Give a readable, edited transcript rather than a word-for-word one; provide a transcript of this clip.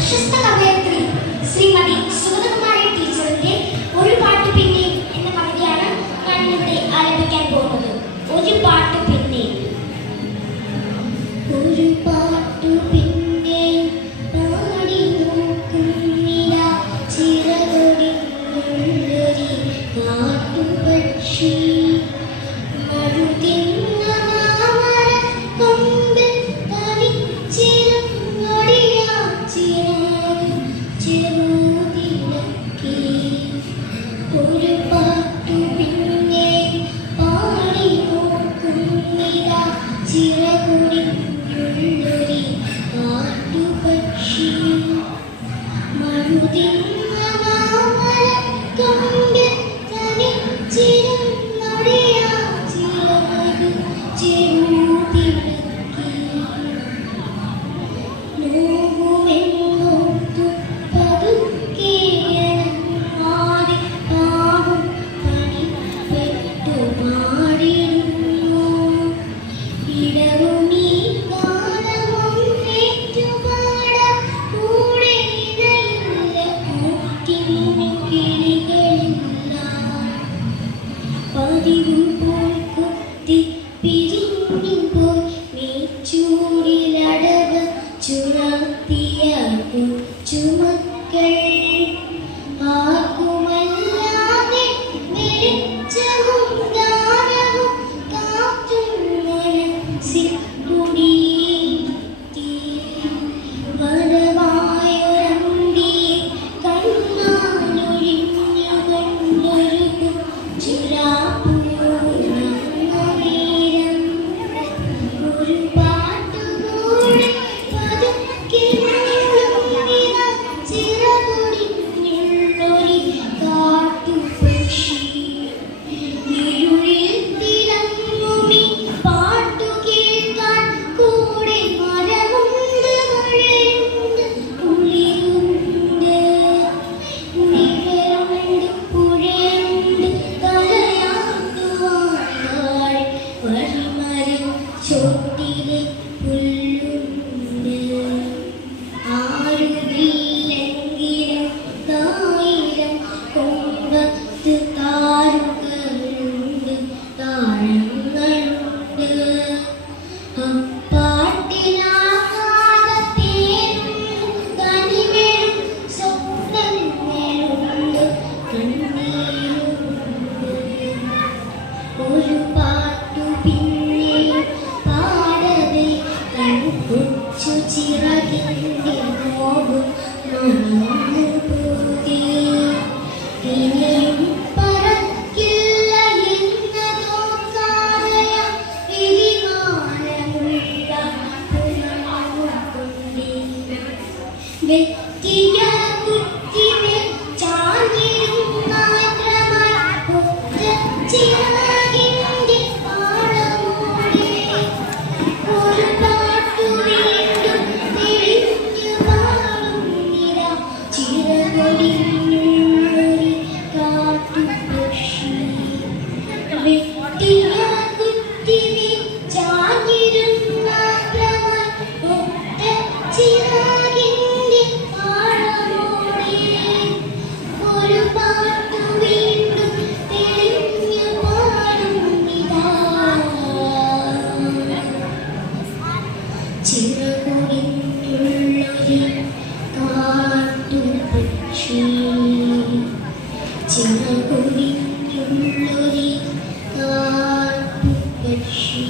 പ്രശസ്ത കവയത്രി ശ്രീമതി സുഗതകുമാരി ടീച്ചറിന്റെ ഒരു പാട്ട് പിന്നെ എന്ന കവിതയാണ് ഞാൻ ഇവിടെ ആലപിക്കാൻ പോകുന്നത്. ഒരു പാട്ട് പിന്നെ. ഒരു പാട്ടു പിന്നെ പാടി നോക്കുന്നില്ല ചിറകൊടിഞ്ഞൊരു കാട്ടുപക്ഷി ഒരു പാട്ടു പിന്നെ പാടി നോക്കുന്നില്ല ചിറകുടിഞ്ഞൊരു കാട്ടുപക്ഷി മഴുതിന്ന മാമരക്കൊമ്പ് തനിച്ചിരുന്നൊടിയ ചിറകു ചെറുതിളക്കി നോവുമെന്നോർത്തു പതുക്കെ ആടി പാവം പണിപ്പെട്ടു പാടിടുന്നു. ഇടറുമീ ഗാനമൊന്നേറ്റുപാടാൻ കൂടെ ഇണയില്ല കൂട്ടിനു കിളികളില്ല. പതിവുപോൽ കുത്തി പിരിഞ്ഞു പോയി മേച്ചൂടിലടവ ചുമത്തിയ കൊച്ചുമക്കൾ ആർക്കുമല്ലാതെ വെളിച്ചവും ഗാനവും കാറ്റും മനസ്സിൽ കുടിയേറ്റി. വരവായൊരന്തിയെ കണ്ണാലൊഴിഞ്ഞുകൊണ്ടൊരു ചുരാപൂർണ്ണനേരം ഒരു പാട്ടുകൂടെ പതുക്കെ നിന്നുന്നിതാ ചിറകൊടിഞ്ഞുള്ളൊരു കാട്ടുപക്ഷി. ഇരുളിൽ തിളങ്ങുമീ പാട്ടു കേൾക്കാൻ കൂടെ മരമുണ്ട് മഴയുണ്ട് കുളിരുണ്ട് നിഴലുണ്ട് പുഴയുണ്ട് കലയാണ്ടുവാൻ വഴിമരം ചോട്ടിലെ പുല്ലുണ്ട്. ആരുമില്ലെങ്കിലും ആയിരം കൊമ്പത്ത് താരുകളുണ്ട് താഴങ്ങളുണ്ട്. അപ്പാട്ടിലാകാതത്തേനും കനിവേഴും സ്വപ്നങ്ങളുണ്ട് കണ്ണീരുണ്ട്. ഒരു പാട്ടു പിന്നെയും പാടവേ കൺകൊച്ചു ചിറകിന്റെ നോവും നനഞ്ഞു പോകെ. ഇനിയും പറക്കില്ല എന്നതോർക്കാതെയാ വിരിമാനമുള്ള പുറമുകൊണ്ടേ. വെറ്റിയ കുറ്റിമേൽ ചാഞ്ഞിരുന്ന ഒറ്റ ചിറകിന്റെ പാടമോടെ ഒരു പാട്ടു വീണ്ടും തെളിഞ്ഞു പാടുന്നിതാ ചിറകൊടിഞ്ഞൊരു കാട്ടുപക്ഷി. വെട്ടിയ കുറ്റിമേൽ ചാഞ്ഞിരുന്ന ഒറ്റ ചിറകിന്റെ പാടമോടെ ഒരു പാട്ടു വീണ്ടും തെളിഞ്ഞു പാടുന്നിതാ ചിറകൊടിഞ്ഞുള്ളൊരു കാട്ടുപക്ഷി. ചിറകൊടിഞ്ഞുള്ളൊരു കാട്ടുപക്ഷി.